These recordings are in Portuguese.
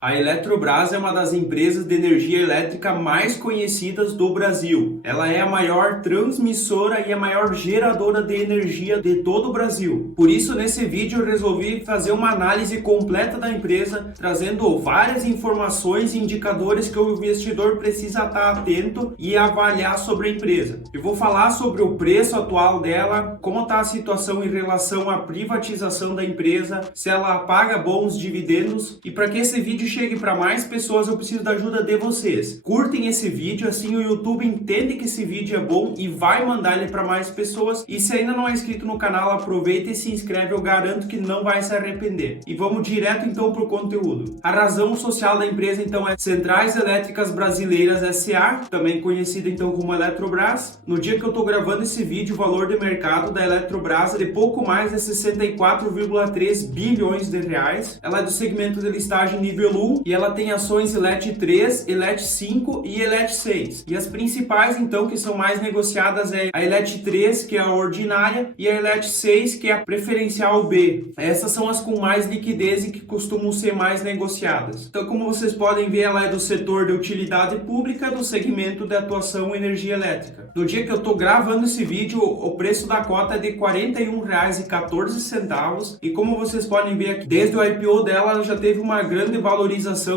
A Eletrobras é uma das empresas de energia elétrica mais conhecidas do Brasil. Ela é a maior transmissora e a maior geradora de energia de todo o Brasil. Por isso, nesse vídeo, eu resolvi fazer uma análise completa da empresa, trazendo várias informações e indicadores que o investidor precisa estar atento e avaliar sobre a empresa. Eu vou falar sobre o preço atual dela, como está a situação em relação à privatização da empresa, se ela paga bons dividendos, e para que esse vídeo chegue para mais pessoas, eu preciso da ajuda de vocês. Curtem esse vídeo, assim o YouTube entende que esse vídeo é bom e vai mandar ele para mais pessoas. E se ainda não é inscrito no canal, aproveita e se inscreve, eu garanto que não vai se arrepender. E vamos direto então para o conteúdo. A razão social da empresa então é Centrais Elétricas Brasileiras S.A., também conhecida então como Eletrobras. No dia que eu estou gravando esse vídeo, o valor de mercado da Eletrobras é de pouco mais de 64,3 bilhões de reais. Ela é do segmento de listagem nível 1 e ela tem ações ELET 3, ELET 5 e ELET 6. E as principais então que são mais negociadas é a ELET 3, que é a ordinária, e a ELET 6, que é a preferencial B. Essas são as com mais liquidez e que costumam ser mais negociadas. Então, como vocês podem ver, ela é do setor de utilidade pública, do segmento de atuação energia elétrica. No dia que eu estou gravando esse vídeo, o preço da cota é de R$ 41,14 e como vocês podem ver aqui, desde o IPO dela, ela já teve uma grande valorização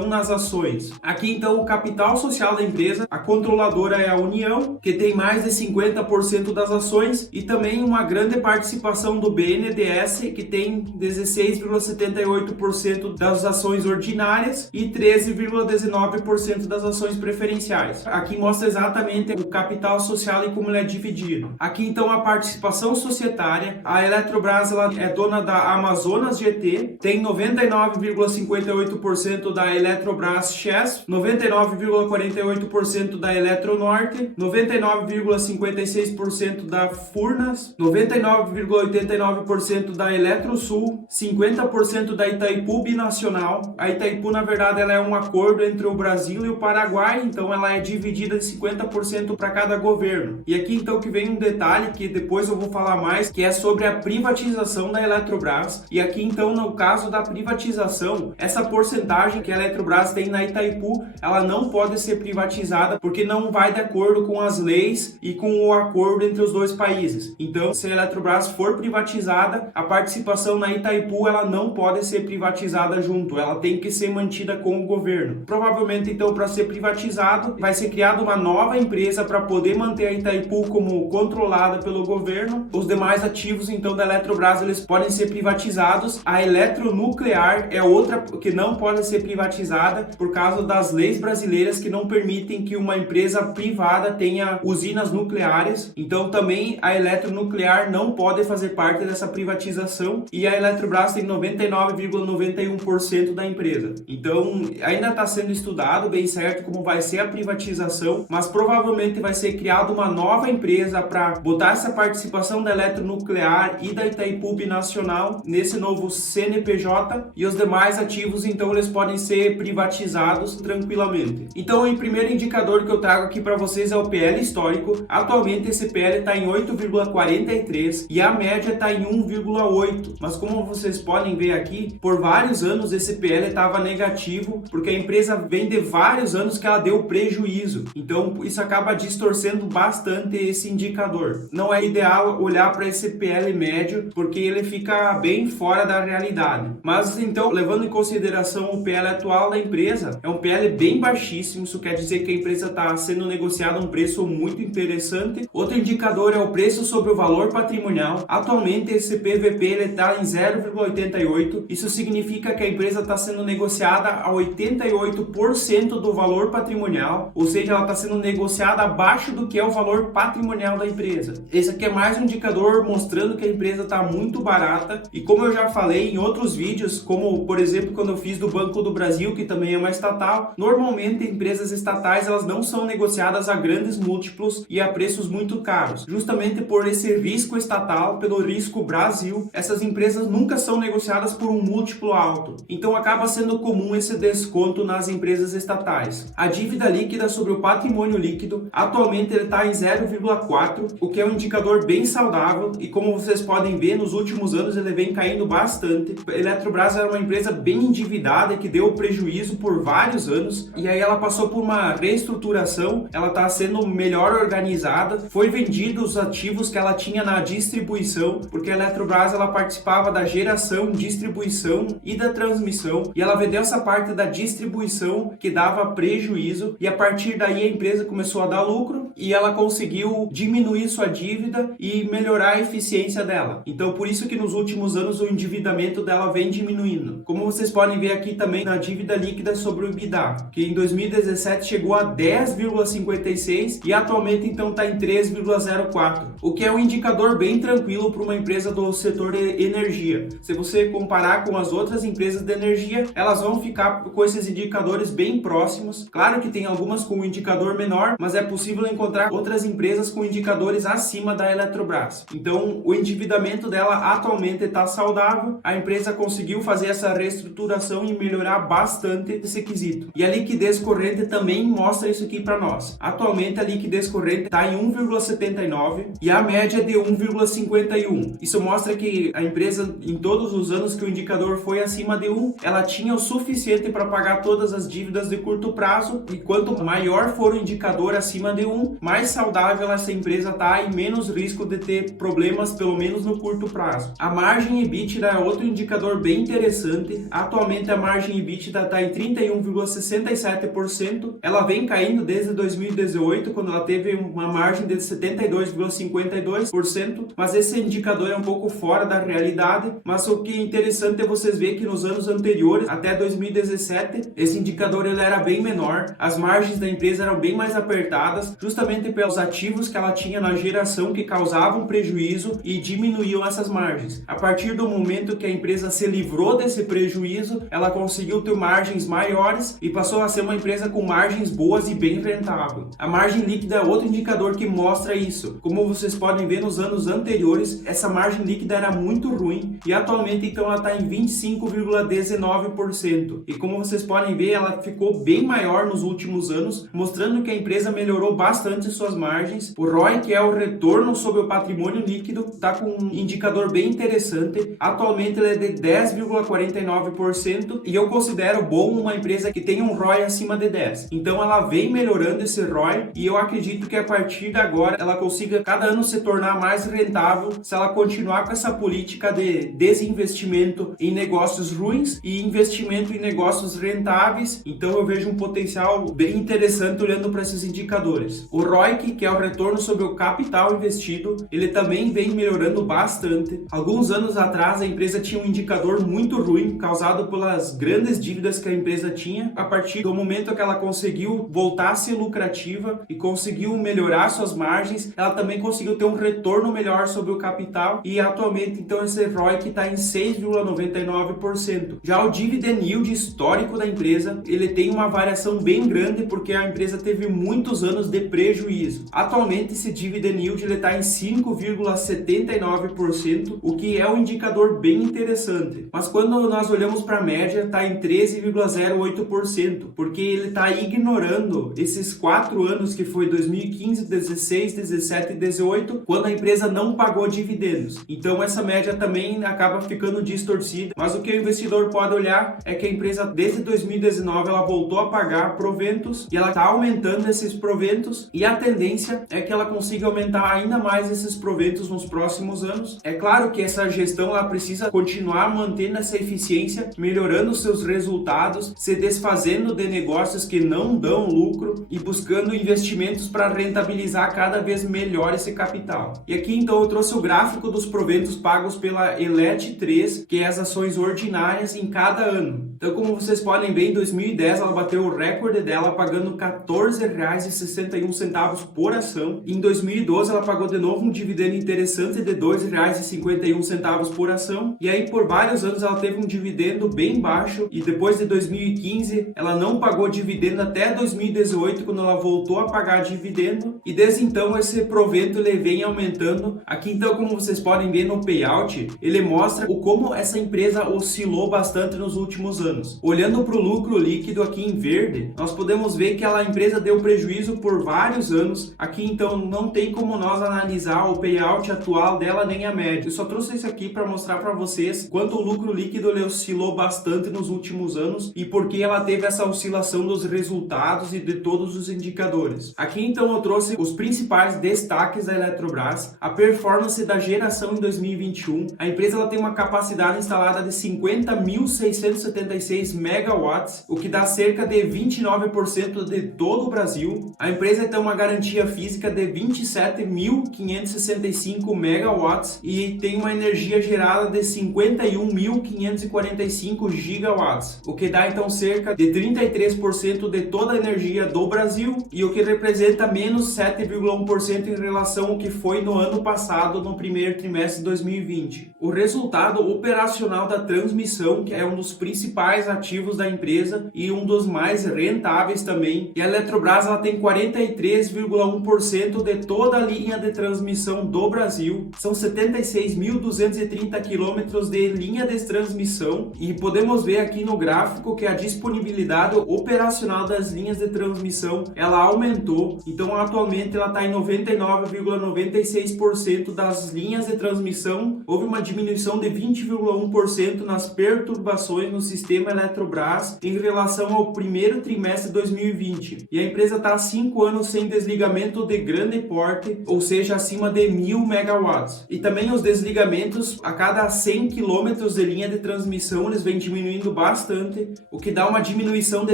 nas ações. Aqui então o capital social da empresa, a controladora é a União, que tem mais de 50% das ações, e também uma grande participação do BNDES, que tem 16,78% das ações ordinárias e 13,19% das ações preferenciais. Aqui mostra exatamente o capital social e como ele é dividido. Aqui então a participação societária, a Eletrobras ela é dona da Amazonas GT, tem 99,58% da Eletrobras Chesf, 99,48% da Eletronorte, 99,56% da Furnas, 99,89% da Eletrosul, 50% da Itaipu Binacional. A Itaipu, na verdade, ela é um acordo entre o Brasil e o Paraguai, então ela é dividida de 50% para cada governo. E aqui então que vem um detalhe que depois eu vou falar mais, que é sobre a privatização da Eletrobras. E aqui então, no caso da privatização, essa porcentagem que a Eletrobras tem na Itaipu, ela não pode ser privatizada porque não vai de acordo com as leis e com o acordo entre os dois países. Então, se a Eletrobras for privatizada, a participação na Itaipu ela não pode ser privatizada junto, ela tem que ser mantida com o governo. Provavelmente, então, para ser privatizado, vai ser criada uma nova empresa para poder manter a Itaipu como controlada pelo governo. Os demais ativos, então, da Eletrobras, eles podem ser privatizados. A Eletronuclear é outra que não pode ser privatizada por causa das leis brasileiras que não permitem que uma empresa privada tenha usinas nucleares. Então também a Eletronuclear não pode fazer parte dessa privatização e a Eletrobras tem 99,91% da empresa. Então ainda está sendo estudado bem certo como vai ser a privatização, mas provavelmente vai ser criada uma nova empresa para botar essa participação da Eletronuclear e da Itaipu Binacional nesse novo CNPJ, e os demais ativos então eles podem ser privatizados tranquilamente. Então o primeiro indicador que eu trago aqui para vocês é o PL histórico. Atualmente esse PL está em 8,43 e a média está em 1,8, mas como vocês podem ver aqui, por vários anos esse PL estava negativo porque a empresa vem de vários anos que ela deu prejuízo, então isso acaba distorcendo bastante esse indicador. Não é ideal olhar para esse PL médio porque ele fica bem fora da realidade, mas então levando em consideração o PL atual da empresa, é um PL bem baixíssimo. Isso quer dizer que a empresa está sendo negociada a um preço muito interessante. Outro indicador é o preço sobre o valor patrimonial. Atualmente esse PVP está em 0,88. Isso significa que a empresa está sendo negociada a 88% do valor patrimonial, ou seja, ela está sendo negociada abaixo do que é o valor patrimonial da empresa. Esse aqui é mais um indicador mostrando que a empresa está muito barata, e como eu já falei em outros vídeos, como por exemplo quando eu fiz do Banco do Brasil, que também é uma estatal, normalmente empresas estatais elas não são negociadas a grandes múltiplos e a preços muito caros. Justamente por esse risco estatal, pelo risco Brasil, essas empresas nunca são negociadas por um múltiplo alto. Então acaba sendo comum esse desconto nas empresas estatais. A dívida líquida sobre o patrimônio líquido, atualmente ele está em 0,4, o que é um indicador bem saudável, e como vocês podem ver, nos últimos anos ele vem caindo bastante. A Eletrobras era uma empresa bem endividada que deu prejuízo por vários anos e aí ela passou por uma reestruturação, ela está sendo melhor organizada, foi vendido os ativos que ela tinha na distribuição, porque a Eletrobras ela participava da geração, distribuição e da transmissão, e ela vendeu essa parte da distribuição que dava prejuízo, e a partir daí a empresa começou a dar lucro e ela conseguiu diminuir sua dívida e melhorar a eficiência dela. Então por isso que nos últimos anos o endividamento dela vem diminuindo. Como vocês podem ver aqui também na dívida líquida sobre o EBITDA, que em 2017 chegou a 10,56 e atualmente então está em 3,04, o que é um indicador bem tranquilo para uma empresa do setor de energia. Se você comparar com as outras empresas de energia, elas vão ficar com esses indicadores bem próximos. Claro que tem algumas com um indicador menor, mas é possível encontrar outras empresas com indicadores acima da Eletrobras. Então, o endividamento dela atualmente está saudável, a empresa conseguiu fazer essa reestruturação e melhorar bastante esse quesito. E a liquidez corrente também mostra isso aqui para nós. Atualmente a liquidez corrente está em 1,79 e a média é de 1,51. Isso mostra que a empresa, em todos os anos que o indicador foi acima de 1, ela tinha o suficiente para pagar todas as dívidas de curto prazo, e quanto maior for o indicador acima de 1, mais saudável essa empresa está e menos risco de ter problemas, pelo menos no curto prazo. A margem EBITDA é outro indicador bem interessante. Atualmente a margem EBITDA está em 31,67%. Ela vem caindo desde 2018, quando ela teve uma margem de 72,52%, mas esse indicador é um pouco fora da realidade. Mas o que é interessante é vocês verem que nos anos anteriores, até 2017, esse indicador ele era bem menor, as margens da empresa eram bem mais apertadas, justamente pelos ativos que ela tinha na geração que causavam prejuízo e diminuíam essas margens. A partir do momento que a empresa se livrou desse prejuízo, ela conseguiu ter margens maiores e passou a ser uma empresa com margens boas e bem rentável. A margem líquida é outro indicador que mostra isso. Como vocês podem ver, nos anos anteriores, essa margem líquida era muito ruim e atualmente então ela está em 25,19%. E como vocês podem ver, ela ficou bem maior nos últimos anos, mostrando que a empresa melhorou bastante suas margens. O ROI, que é o retorno sobre o patrimônio líquido, está com um indicador bem interessante. Atualmente ele é de 10,49% e eu considero bom uma empresa que tenha um ROI acima de 10. Então ela vem melhorando esse ROI e eu acredito que a partir de agora ela consiga cada ano se tornar mais rentável se ela continuar com essa política de desinvestimento em negócios ruins e investimento em negócios rentáveis. Então eu vejo um potencial bem interessante olhando para esses indicadores. O ROIC, que é o retorno sobre o capital investido, ele também vem melhorando bastante. Alguns anos atrás a empresa tinha um indicador muito ruim, causado pelas grandes dívidas que a empresa tinha. A partir do momento que ela conseguiu voltar a ser lucrativa e conseguiu melhorar suas margens, ela também conseguiu ter um retorno melhor sobre o capital e atualmente então esse ROIC está em 6,99%. Já o dividend yield histórico da empresa, ele tem uma variação bem grande porque a empresa teve muitos anos de prejuízo. Atualmente esse dividend yield está em 5,79%, o que é um indicador bem interessante. Mas quando nós olhamos para a média, está em 13,08%, porque ele está ignorando esses 4 anos que foi 2015, 16, 17 e 18, quando a empresa não pagou dividendos. Então essa média também acaba ficando distorcida, mas o que o investidor pode olhar é que a empresa desde 2019 ela voltou a pagar proventos e ela está aumentando esses proventos e a tendência é que ela consiga aumentar ainda mais esses proventos nos próximos anos. É claro que essa gestão ela precisa continuar mantendo essa eficiência, melhorando seus resultados, se desfazendo de negócios que não dão lucro e buscando investimentos para rentabilizar cada vez melhor esse capital. E aqui então eu trouxe o gráfico dos proventos pagos pela ELET3, que é as ações ordinárias em cada ano. Então como vocês podem ver, em 2010 ela bateu o recorde dela pagando R$ 14,61 por ação. Em 2012 ela pagou de novo um dividendo interessante de R$ 2,51 por ação. E aí por vários anos ela teve um dividendo bem baixo e depois de 2015 ela não pagou dividendo até 2018, quando ela voltou a pagar dividendo, e desde então esse provento ele vem aumentando. Aqui então, como vocês podem ver no payout, ele mostra como essa empresa oscilou bastante nos últimos anos. Olhando para o lucro líquido aqui em verde, nós podemos ver que a empresa deu prejuízo por vários vários anos. Aqui então não tem como nós analisar o payout atual dela nem a média. Eu só trouxe isso aqui para mostrar para vocês quanto o lucro líquido ele oscilou bastante nos últimos anos e por que ela teve essa oscilação dos resultados e de todos os indicadores. Aqui então eu trouxe os principais destaques da Eletrobras, a performance da geração em 2021. A empresa ela tem uma capacidade instalada de 50.676 megawatts, o que dá cerca de 29% de todo o Brasil. A empresa tem uma garantia física de 27.565 megawatts e tem uma energia gerada de 51.545 gigawatts, o que dá então cerca de 33% de toda a energia do Brasil e o que representa menos 7,1% em relação ao que foi no ano passado, no primeiro trimestre de 2020. O resultado operacional da transmissão, que é um dos principais ativos da empresa e um dos mais rentáveis também, e a Eletrobras ela tem 43,1% de toda a linha de transmissão do Brasil, são 76.230 quilômetros de linha de transmissão e podemos ver aqui no gráfico que a disponibilidade operacional das linhas de transmissão ela aumentou, então atualmente ela está em 99,96% das linhas de transmissão. Houve uma diminuição de 20,1% nas perturbações no sistema Eletrobras em relação ao primeiro trimestre de 2020 e a empresa está há 5 anos sem desligamento de grande porte, ou seja, acima de 1.000 megawatts. E também os desligamentos a cada 100 quilômetros de linha de transmissão eles vêm diminuindo bastante, o que dá uma diminuição de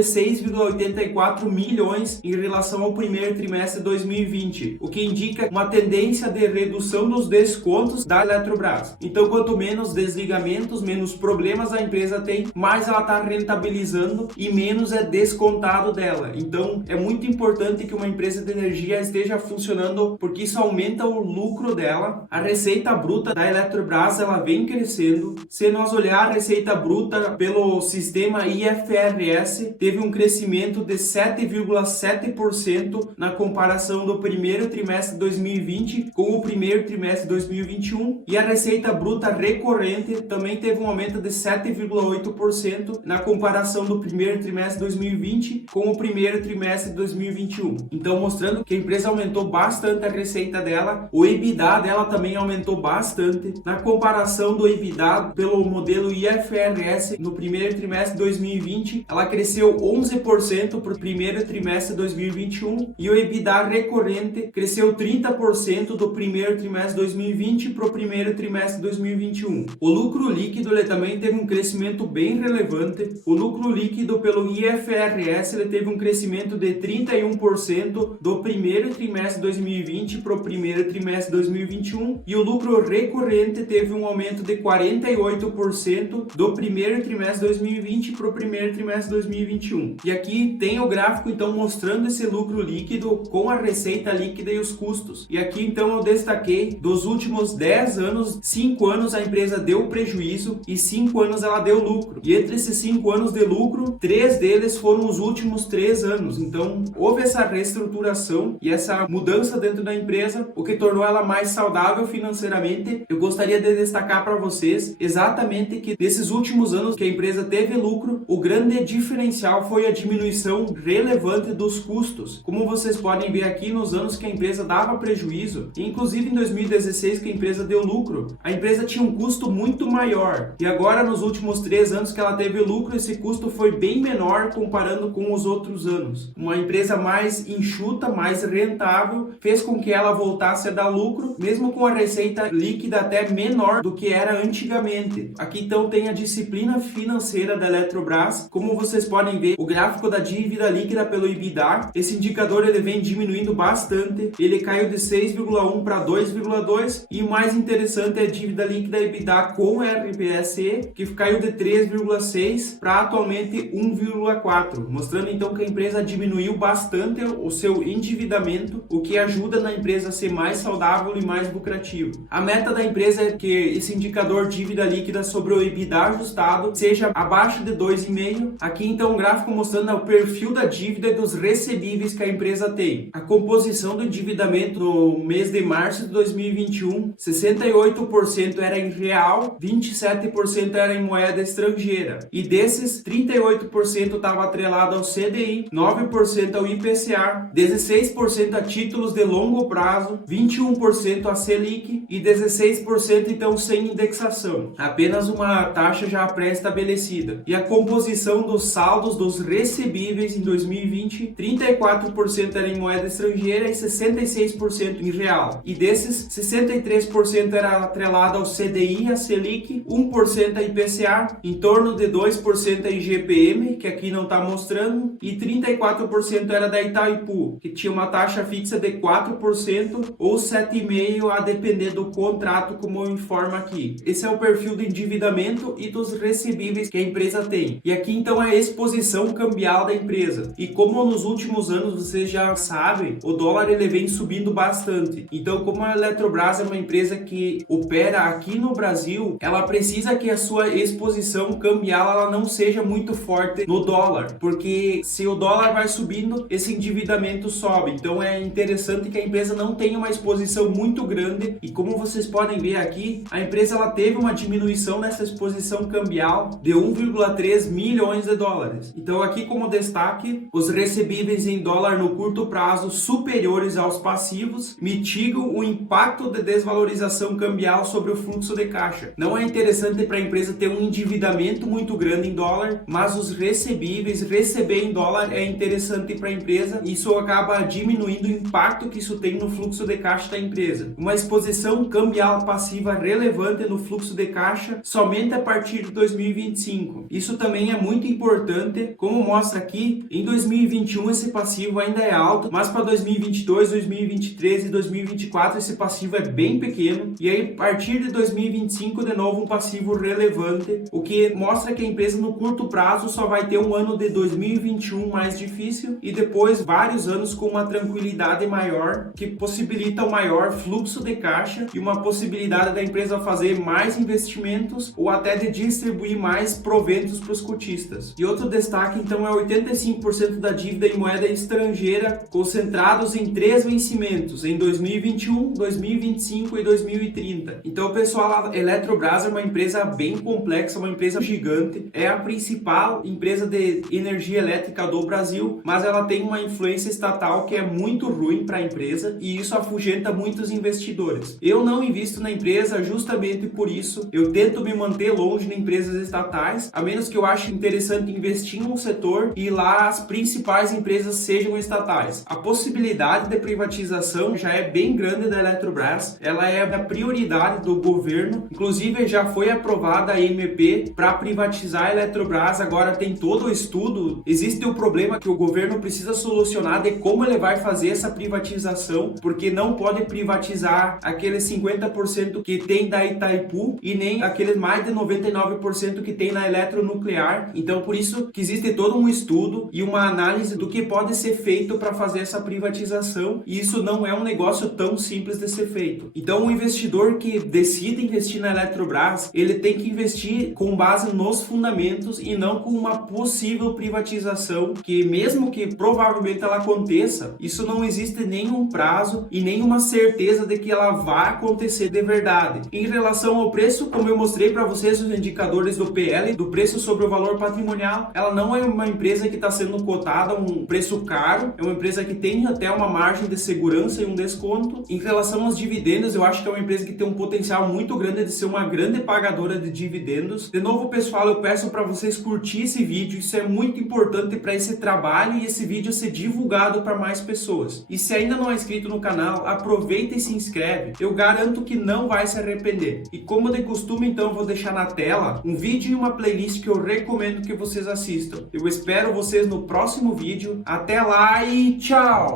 6,84 milhões em relação ao primeiro trimestre de 2020, o que indica uma tendência de redução dos descontos da Eletrobras. Então, quanto menos desligamentos, menos problemas a empresa tem, mais ela está rentabilizando e menos é descontado dela. Então, é muito importante que uma empresa de energia esteja funcionando, porque isso aumenta o lucro dela. A receita bruta da Eletrobras ela vem crescendo. Se nós olhar a receita bruta pelo sistema IFRS, teve um crescimento de 7,7% na comparação do primeiro trimestre de 2020 com o primeiro trimestre de 2021, e a receita bruta recorrente também teve um aumento de 7,8% na comparação do primeiro trimestre de 2020 com o primeiro trimestre de 2021. Então, mostrando que a empresa aumentou bastante a receita dela, o EBITDA dela também aumentou bastante. Na comparação do EBITDA pelo modelo IFRS no primeiro trimestre de 2020, ela cresceu 11% para o primeiro trimestre de 2021 e o EBITDA recorrente cresceu 30% do primeiro trimestre de 2020 para o primeiro trimestre de 2021. O lucro líquido ele também teve um crescimento bem relevante. O lucro líquido pelo IFRS ele teve um crescimento de 31% do primeiro trimestre de 2020 para o primeiro trimestre de 2021 e o lucro recorrente teve um aumento de 48% do primeiro trimestre de 2020 para o primeiro trimestre de 2021. E aqui tem o gráfico então mostrando esse lucro líquido com a receita líquida e os custos. E aqui então eu destaquei dos últimos 10 anos, 5 anos a empresa deu prejuízo e 5 anos ela deu lucro. E entre esses 5 anos de lucro, 3 deles foram os últimos 3 anos. Então houve essa reestruturação e essa mudança dentro da empresa, o que tornou ela mais saudável financeiramente. Eu gostaria de destacar para vocês exatamente que nesses últimos anos que a empresa teve lucro, o grande diferencial foi a diminuição relevante dos custos. Como vocês podem ver aqui, nos anos que a empresa dava prejuízo, inclusive em 2016 que a empresa deu lucro, a empresa tinha um custo muito maior. E agora nos últimos 3 anos que ela teve lucro, esse custo foi bem menor comparando com os outros anos. Uma empresa mais enxuta, mais rentável, fez com que ela voltasse a dar lucro, mesmo com a receita líquida até menor do que era antigamente. Aqui então tem a disciplina financeira da Eletrobras. Como vocês podem ver, o gráfico da dívida líquida pelo EBITDA, esse indicador ele vem diminuindo bastante, ele caiu de 6,1 para 2,2 e o mais interessante é a dívida líquida EBITDA com RBSE, que caiu de 3,6 para atualmente 1,4, mostrando então que a empresa diminuiu bastante o seu endividamento, o que ajuda na empresa a ser mais saudável e mais lucrativo. A meta da empresa é que esse indicador dívida líquida sobre o EBITDA ajustado seja abaixo de 2,5. Aqui então um gráfico mostrando o perfil da dívida e dos recebíveis que a empresa tem. A composição do endividamento no mês de março de 2021, 68% era em real, 27% era em moeda estrangeira. E desses, 38% estava atrelado ao CDI, 9% ao IPCA, 16% a títulos de longo prazo, 21% a Selic e 16% então sem indexação. Apenas uma taxa já pré-estabelecida. E a composição dos saldos dos recebíveis em 2020, 34% era em moeda estrangeira e 66% em real. E desses, 63% era atrelado ao CDI e a Selic, 1% a IPCA, em torno de 2% a IGPM, que aqui não está mostrando, e 34% era da Itaipu, que tinha uma taxa fixa de 4% ou 7,5% a depender do contrato, como eu informo aqui. Esse é o perfil do endividamento e dos recebíveis que a empresa tem. E aqui então é a exposição cambial da empresa. E como nos últimos anos vocês já sabem, o dólar ele vem subindo bastante. Então, como a Eletrobras é uma empresa que opera aqui no Brasil, ela precisa que a sua exposição cambial ela não seja muito forte no dólar, porque se o dólar vai subindo, esse endividamento sobe. Então é interessante que a empresa não tenha uma exposição muito grande e como vocês podem ver aqui, a empresa ela teve uma diminuição nessa exposição cambial de 1,3 milhões de dólares. Então aqui como destaque, os recebíveis em dólar no curto prazo superiores aos passivos mitigam o impacto de desvalorização cambial sobre o fluxo de caixa. Não é interessante para a empresa ter um endividamento muito grande em dólar, mas os recebíveis receber em dólar é interessante para a empresa. Isso acaba diminuindo o impacto que isso tem no fluxo de caixa da empresa. Uma exposição cambial passiva relevante no fluxo de caixa somente a partir de 2025. Isso também é muito importante, como mostra aqui, em 2021 esse passivo ainda é alto, mas para 2022, 2023 e 2024 esse passivo é bem pequeno, e aí a partir de 2025 de novo um passivo relevante, o que mostra que a empresa no curto prazo só vai ter um ano de 2021 mais difícil e depois vários anos com uma tranquilidade maior, que possibilita um maior fluxo de caixa e uma possibilidade da empresa fazer mais investimentos ou até de distribuir mais proventos para os cotistas. E outro destaque então é 85% da dívida em moeda estrangeira concentrados em 3 vencimentos, em 2021, 2025 e 2030. Então pessoal, a Eletrobras é uma empresa bem complexa, uma empresa gigante, é a principal empresa de energia elétrica do Brasil, mas ela tem uma influência estatal que é muito ruim para a empresa e isso afugenta muitos investidores. Eu não invisto na empresa justamente por isso, eu tento me manter longe de empresas estatais, a menos que eu ache interessante investir em um setor e lá as principais empresas sejam estatais. A possibilidade de privatização já é bem grande da Eletrobras, ela é a prioridade do governo, inclusive já foi aprovada a MP para privatizar a Eletrobras, agora tem todo o estudo, existe o problema que o governo precisa solucionar de como ele vai fazer essa privatização, porque não pode privatizar aqueles 50% que tem da Itaipu e nem aqueles mais de 99% que tem na eletronuclear. Então por isso que existe todo um estudo e uma análise do que pode ser feito para fazer essa privatização, e isso não é um negócio tão simples de ser feito. Então o investidor que decide investir na Eletrobras, ele tem que investir com base nos fundamentos e não com uma possível privatização, que mesmo que provavelmente ela aconteça, isso não existe nenhum prazo e nenhuma certeza de que ela vai acontecer de verdade. Em relação ao preço, como eu mostrei para vocês os indicadores do PL, do preço sobre o valor patrimonial, ela não é uma empresa que está sendo cotada a um preço caro, é uma empresa que tem até uma margem de segurança e um desconto. Em relação aos dividendos, eu acho que é uma empresa que tem um potencial muito grande de ser uma grande pagadora de dividendos. De novo, pessoal, eu peço para vocês curtir esse vídeo, isso é muito importante para esse trabalho e esse vídeo ser divulgado para mais pessoas. E se ainda não é inscrito no canal, aproveita e se inscreve, eu garanto que não vai se arrepender. E como de costume, então, eu vou deixar na tela um vídeo e uma playlist que eu recomendo que vocês assistam. Eu espero vocês no próximo vídeo, até lá e tchau!